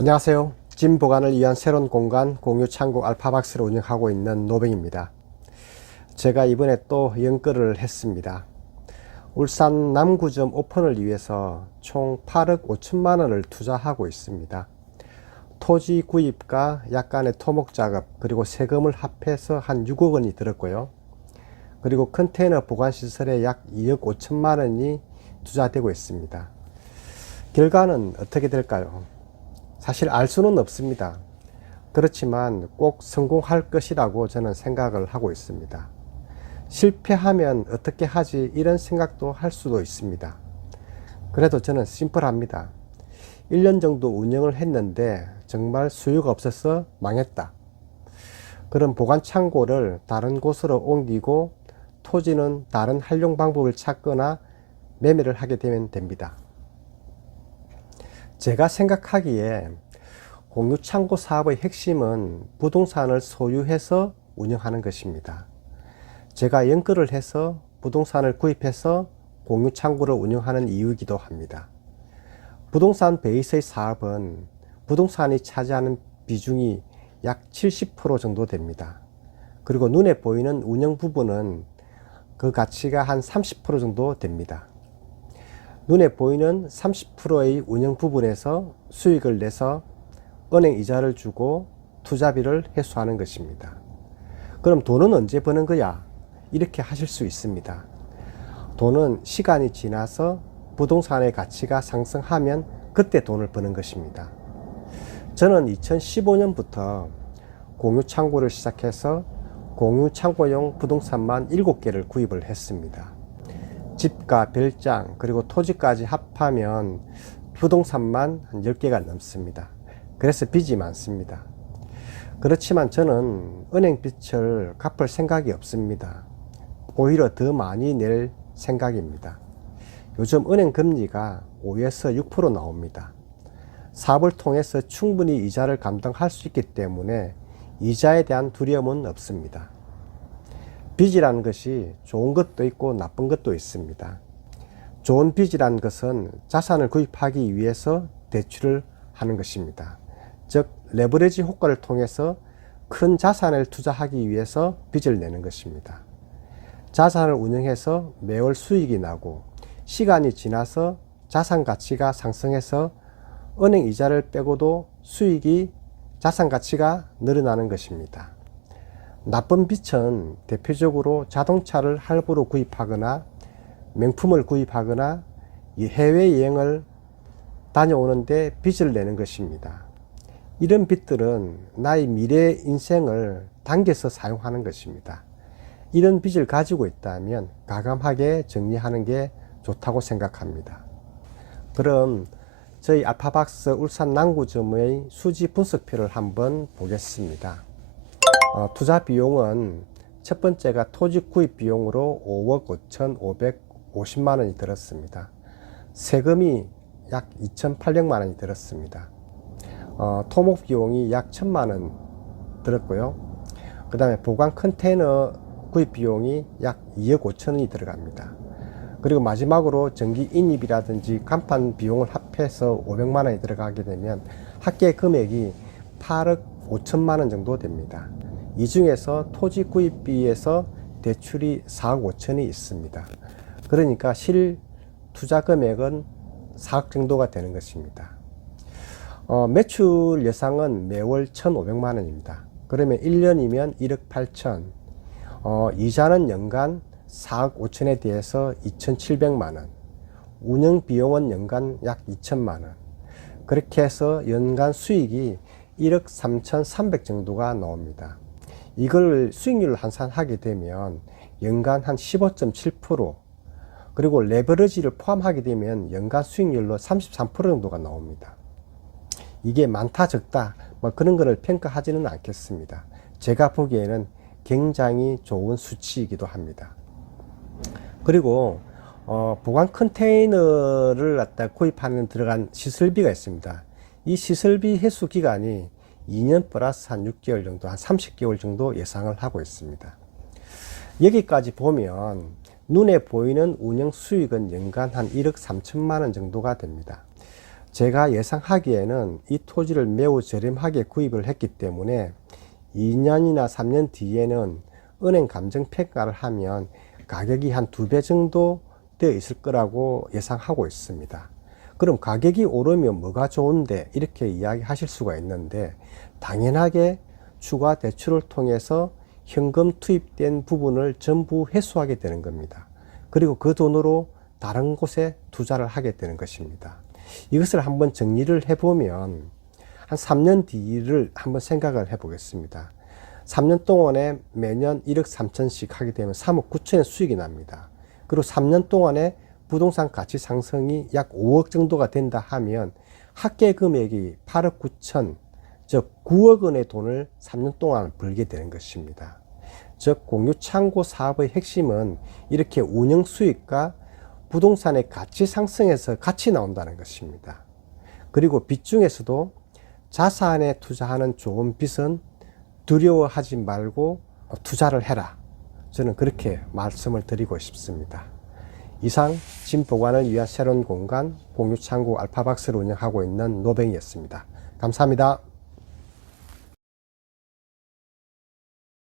안녕하세요. 짐 보관을 위한 새로운 공간 공유 창고 알파박스를 운영하고 있는 노뱅입니다. 제가 이번에 또 연끌을 했습니다. 울산 남구점 오픈을 위해서 총 8억 5천만 원을 투자하고 있습니다. 토지 구입과 약간의 토목 작업 그리고 세금을 합해서 한 6억 원이 들었고요. 그리고 컨테이너 보관 시설에 약 2억 5천만 원이 투자되고 있습니다. 결과는 어떻게 될까요? 사실 알 수는 없습니다. 그렇지만 꼭 성공할 것이라고 저는 생각을 하고 있습니다. 실패하면 어떻게 하지 이런 생각도 할 수도 있습니다. 그래도 저는 심플합니다. 1년 정도 운영을 했는데 정말 수요가 없어서 망했다. 그럼 보관 창고를 다른 곳으로 옮기고 토지는 다른 활용 방법을 찾거나 매매를 하게 되면 됩니다. 제가 생각하기에 공유창고 사업의 핵심은 부동산을 소유해서 운영하는 것입니다. 제가 연끌을 해서 부동산을 구입해서 공유창고를 운영하는 이유이기도 합니다. 부동산 베이스의 사업은 부동산이 차지하는 비중이 약 70% 정도 됩니다. 그리고 눈에 보이는 운영 부분은 그 가치가 한 30% 정도 됩니다. 눈에 보이는 30%의 운영 부분에서 수익을 내서 은행 이자를 주고 투자비를 회수하는 것입니다. 그럼 돈은 언제 버는 거야? 이렇게 하실 수 있습니다. 돈은 시간이 지나서 부동산의 가치가 상승하면 그때 돈을 버는 것입니다. 저는 2015년부터 공유창고를 시작해서 공유창고용 부동산만 7개를 구입을 했습니다. 집과 별장 그리고 토지까지 합하면 부동산만 한 10개가 넘습니다. 그래서 빚이 많습니다. 그렇지만 저는 은행 빚을 갚을 생각이 없습니다. 오히려 더 많이 낼 생각입니다. 요즘 은행 금리가 5에서 6% 나옵니다. 사업을 통해서 충분히 이자를 감당할 수 있기 때문에 이자에 대한 두려움은 없습니다. 빚이라는 것이 좋은 것도 있고 나쁜 것도 있습니다. 좋은 빚이라는 것은 자산을 구입하기 위해서 대출을 하는 것입니다. 즉 레버리지 효과를 통해서 큰 자산을 투자하기 위해서 빚을 내는 것입니다. 자산을 운영해서 매월 수익이 나고 시간이 지나서 자산 가치가 상승해서 은행 이자를 빼고도 수익이 자산 가치가 늘어나는 것입니다. 나쁜 빚은 대표적으로 자동차를 할부로 구입하거나 명품을 구입하거나 해외여행을 다녀오는데 빚을 내는 것입니다. 이런 빚들은 나의 미래 인생을 당겨서 사용하는 것입니다. 이런 빚을 가지고 있다면 과감하게 정리하는 게 좋다고 생각합니다. 그럼 저희 알파박스 울산 남구점의 수지 분석표를 한번 보겠습니다. 투자 비용은 첫 번째가 토지 구입 비용으로 5억 5,550만 원이 들었습니다. 세금이 약 2,800만 원이 들었습니다. 토목 비용이 약 1,000만 원 들었고요. 그 다음에 보관 컨테이너 구입 비용이 약 2억 5천 원이 들어갑니다. 그리고 마지막으로 전기 인입이라든지 간판 비용을 합해서 500만 원이 들어가게 되면 합계 금액이 8억 5천만 원 정도 됩니다. 이 중에서 토지 구입비에서 대출이 4억 5천이 있습니다. 그러니까 실 투자 금액은 4억 정도가 되는 것입니다. 매출 예상은 매월 1,500만 원입니다. 그러면 1년이면 1억 8천, 이자는 연간 4억 5천에 대해서 2,700만 원, 운영 비용은 연간 약 2천만 원, 그렇게 해서 연간 수익이 1억 3,300 정도가 나옵니다. 이걸 수익률을 환산하게 되면 연간 한 15.7%, 그리고 레버리지를 포함하게 되면 연간 수익률로 33% 정도가 나옵니다. 이게 많다 적다 뭐 그런 거를 평가하지는 않겠습니다. 제가 보기에는 굉장히 좋은 수치이기도 합니다. 그리고 보관 컨테이너를 갖다 구입하는 들어간 시설비가 있습니다. 이 시설비 회수 기간이 2년 플러스 한 6개월 정도, 한 30개월 정도 예상을 하고 있습니다. 여기까지 보면 눈에 보이는 운영 수익은 연간 한 1억 3천만 원 정도가 됩니다. 제가 예상하기에는 이 토지를 매우 저렴하게 구입을 했기 때문에 2년이나 3년 뒤에는 은행 감정평가를 하면 가격이 한 2배 정도 되어 있을 거라고 예상하고 있습니다. 그럼 가격이 오르면 뭐가 좋은데 이렇게 이야기하실 수가 있는데, 당연하게 추가 대출을 통해서 현금 투입된 부분을 전부 회수하게 되는 겁니다. 그리고 그 돈으로 다른 곳에 투자를 하게 되는 것입니다. 이것을 한번 정리를 해보면 한 3년 뒤를 한번 생각을 해보겠습니다. 3년 동안에 매년 1억 3천씩 하게 되면 3억 9천의 수익이 납니다. 그리고 3년 동안에 부동산 가치 상승이 약 5억 정도가 된다 하면 합계 금액이 8억 9천, 즉 9억 원의 돈을 3년 동안 벌게 되는 것입니다. 즉 공유창고 사업의 핵심은 이렇게 운영 수익과 부동산의 가치 상승에서 같이 나온다는 것입니다. 그리고 빚 중에서도 자산에 투자하는 좋은 빚은 두려워하지 말고 투자를 해라. 저는 그렇게 말씀을 드리고 싶습니다. 이상 짐 보관을 위한 새로운 공간 공유창고 알파박스를 운영하고 있는 노뱅이였습니다. 감사합니다.